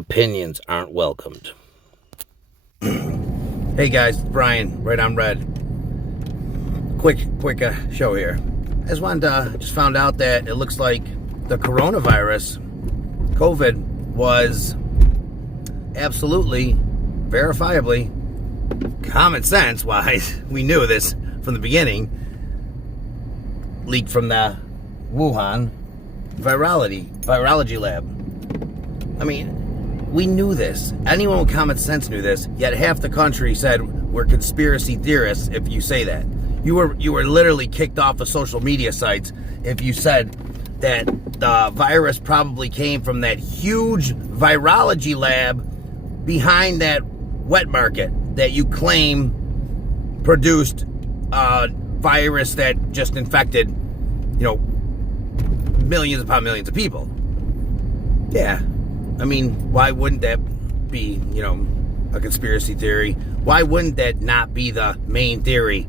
opinions aren't welcomed. Hey guys, it's Brian, right on red. Quick show here. I just wanted to, just found out that it looks like the coronavirus, COVID, was absolutely, verifiably, common sense wise, we knew this from the beginning, leaked from the Wuhan virology lab. I mean, we knew this. Anyone with common sense knew this, yet half the country said we're conspiracy theorists if you say that. You were literally kicked off of social media sites if you said that the virus probably came from that huge virology lab behind that wet market that you claim produced a virus that just infected, millions upon millions of people. Yeah. I mean, why wouldn't that be, a conspiracy theory? Why wouldn't that not be the main theory?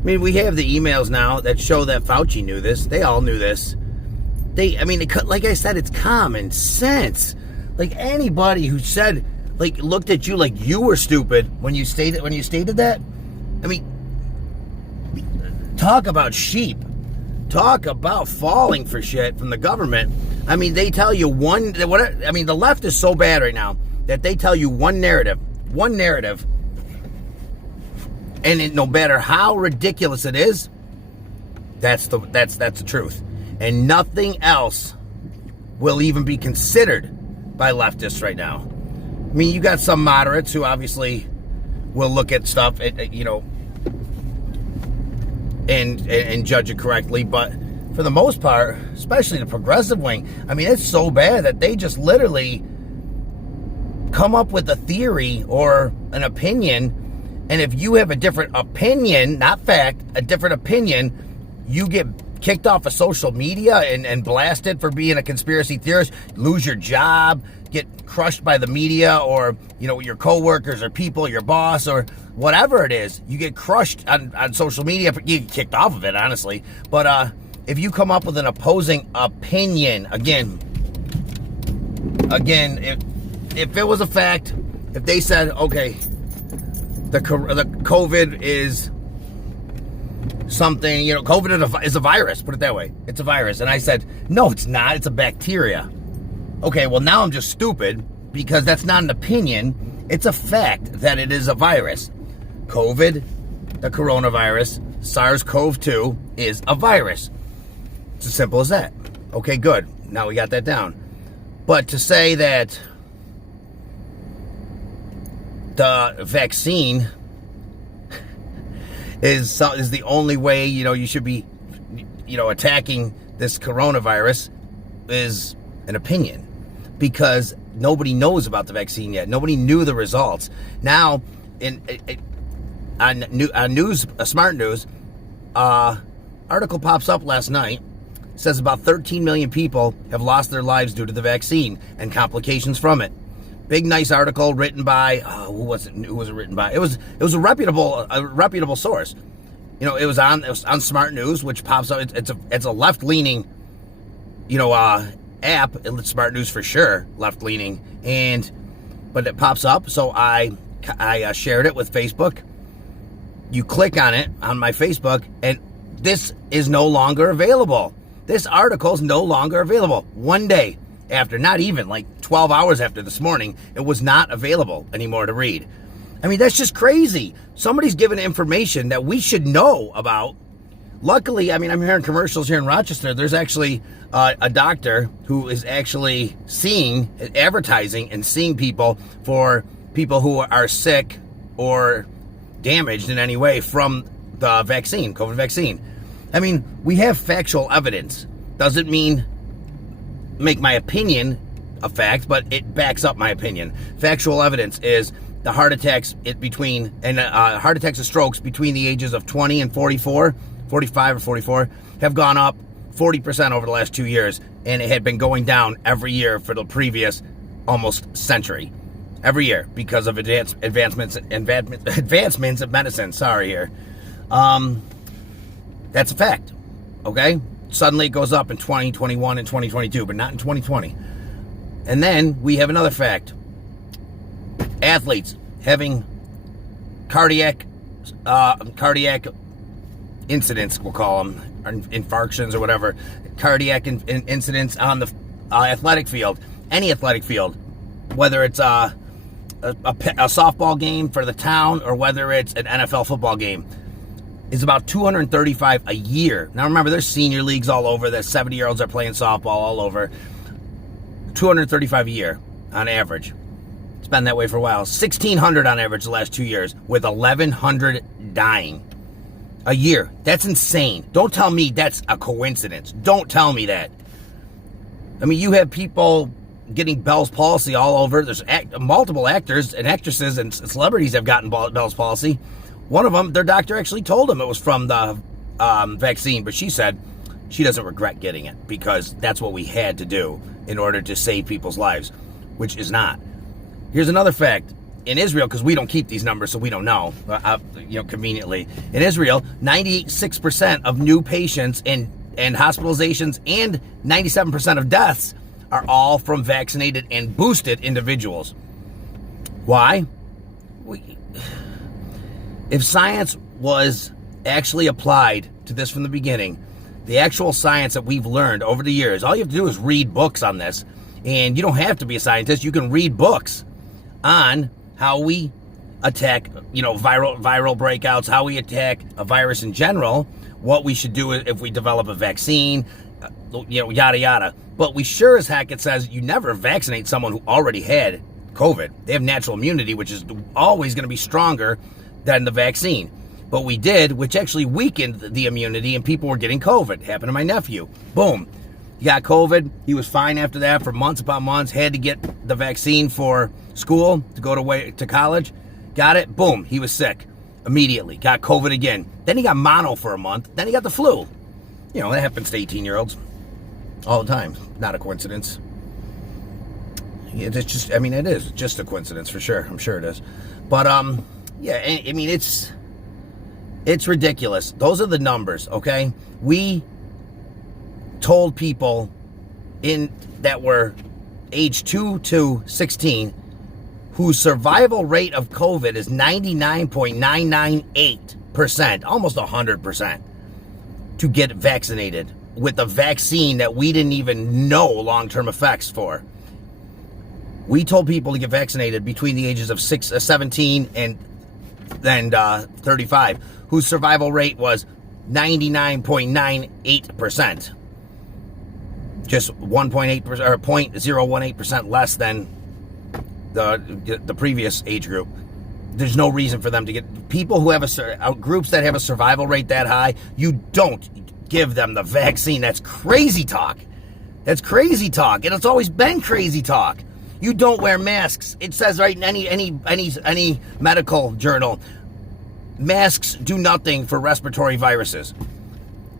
I mean, we have the emails now that show that Fauci knew this. They all knew this. Like I said, it's common sense. Like anybody who said, looked at you like you were stupid when you stated that. I mean, talk about sheep. Talk about falling for shit from the government. I mean, they tell you the left is so bad right now that they tell you one narrative, and no matter how ridiculous it is, that's the truth, and nothing else will even be considered by leftists right now. I mean, you got some moderates who obviously will look at stuff, and judge it correctly, but for the most part, especially the progressive wing, I mean, it's so bad that they just literally come up with a theory or an opinion, and if you have a different opinion, not fact, a different opinion, you get kicked off of social media and blasted for being a conspiracy theorist, lose your job, get crushed by the media, or your coworkers or people, your boss, or whatever it is. You get crushed on social media. You get kicked off of it, honestly. But if you come up with an opposing opinion, again, if it was a fact, if they said, okay, the COVID is something, COVID is a virus, put it that way. It's a virus. And I said, no, it's not. It's a bacteria. Okay, well, now I'm just stupid because that's not an opinion. It's a fact that it is a virus. COVID, the coronavirus, SARS-CoV-2 is a virus. It's as simple as that. Okay, good. Now we got that down. But to say that the vaccine is the only way, you should be, attacking this coronavirus is an opinion, because nobody knows about the vaccine yet. Nobody knew the results. Now, on Smart News, article pops up last night, says about 13 million people have lost their lives due to the vaccine and complications from it. Big, nice article written by, who was it written by? It was a reputable source. It was on Smart News, which pops up. It's a left-leaning, app. It's Smart News for sure, left-leaning, but it pops up. So I shared it with Facebook. You click on it on my Facebook, and this is no longer available. This article is no longer available. One day after, not even 12 hours after this morning, it was not available anymore to read. I mean, that's just crazy. Somebody's given information that we should know about. Luckily, I mean, I'm hearing commercials here in Rochester. There's actually a doctor who is actually advertising and seeing people who are sick or damaged in any way from the vaccine, COVID vaccine. I mean, we have factual evidence. Doesn't mean make my opinion a fact, but it backs up my opinion. Factual evidence is the heart attacks heart attacks and strokes between the ages of 20 and 45 or 44 have gone up 40% over the last 2 years, and it had been going down every year for the previous almost century. Every year, because of advancements in medicine. Sorry here. That's a fact. Okay? Suddenly it goes up in 2021 and 2022, but not in 2020. And then we have another fact. athletes having cardiac incidents, we'll call them, or infarctions or whatever, cardiac incidents on the athletic field, any athletic field, whether it's a softball game for the town or whether it's an NFL football game, is about 235 a year. Now remember, there's senior leagues all over. There's 70-year-olds are playing softball all over. 235 a year on average. It's been that way for a while. 1,600 on average the last 2 years, with 1,100 dying a year. That's insane. Don't tell me that's a coincidence. Don't tell me that. I mean, you have people getting Bell's palsy all over. There's multiple actors and actresses and celebrities have gotten Bell's palsy. One of them, their doctor actually told them it was from the vaccine, but she said she doesn't regret getting it because that's what we had to do in order to save people's lives, which is not. Here's another fact. In Israel, because we don't keep these numbers, so we don't know, conveniently. In Israel, 96% of new patients and hospitalizations and 97% of deaths are all from vaccinated and boosted individuals. Why? If science was actually applied to this from the beginning, the actual science that we've learned over the years, all you have to do is read books on this. And you don't have to be a scientist. You can read books on how we attack, viral breakouts, how we attack a virus in general, what we should do if we develop a vaccine, yada, yada. But we sure as heck, it says you never vaccinate someone who already had COVID. They have natural immunity, which is always going to be stronger than the vaccine. But we did, which actually weakened the immunity, and people were getting COVID. Happened to my nephew. Boom. He got COVID. He was fine after that for months upon months. Had to get the vaccine for school to go to college. Got it. Boom. He was sick immediately. Got COVID again. Then he got mono for a month. Then he got the flu. That happens to 18-year-olds all the time. Not a coincidence. It's just, it is just a coincidence for sure. I'm sure it is. But, it's ridiculous. Those are the numbers, okay? We told people that were age 2 to 16 whose survival rate of COVID is 99.998%, almost 100%, to get vaccinated with a vaccine that we didn't even know long-term effects for. We told people to get vaccinated between the ages of 17 and 35, whose survival rate was 99.98%. Just 1.8% or 0.018% less than the previous age group. There's no reason for them to get people who have groups that have a survival rate that high. You don't give them the vaccine. That's crazy talk. That's crazy talk, and it's always been crazy talk. You don't wear masks. It says right in any medical journal, masks do nothing for respiratory viruses.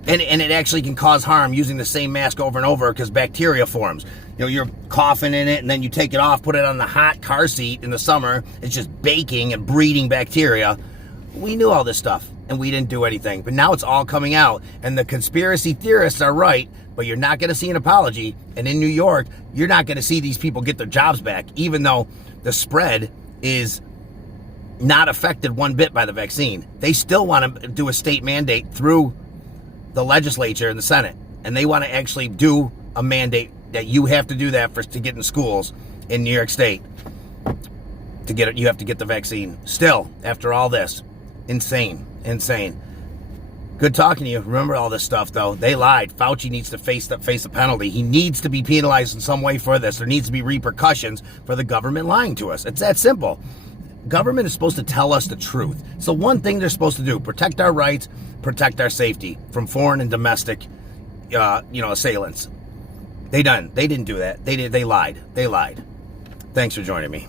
And it actually can cause harm using the same mask over and over because bacteria forms. You're coughing in it and then you take it off, put it on the hot car seat in the summer. It's just baking and breeding bacteria. We knew all this stuff and we didn't do anything. But now it's all coming out and the conspiracy theorists are right, but you're not going to see an apology. And in New York, you're not going to see these people get their jobs back, even though the spread is not affected one bit by the vaccine. They still want to do a state mandate through the legislature and the Senate, and they want to actually do a mandate that you have to do that to get in schools in New York State. To get it, you have to get the vaccine. Still, after all this, insane. Good talking to you. Remember all this stuff, though. They lied. Fauci needs to face a penalty. He needs to be penalized in some way for this. There needs to be repercussions for the government lying to us. It's that simple. Government is supposed to tell us the truth. So one thing they're supposed to do, protect our rights, protect our safety from foreign and domestic, assailants. They didn't do that. They lied. Thanks for joining me.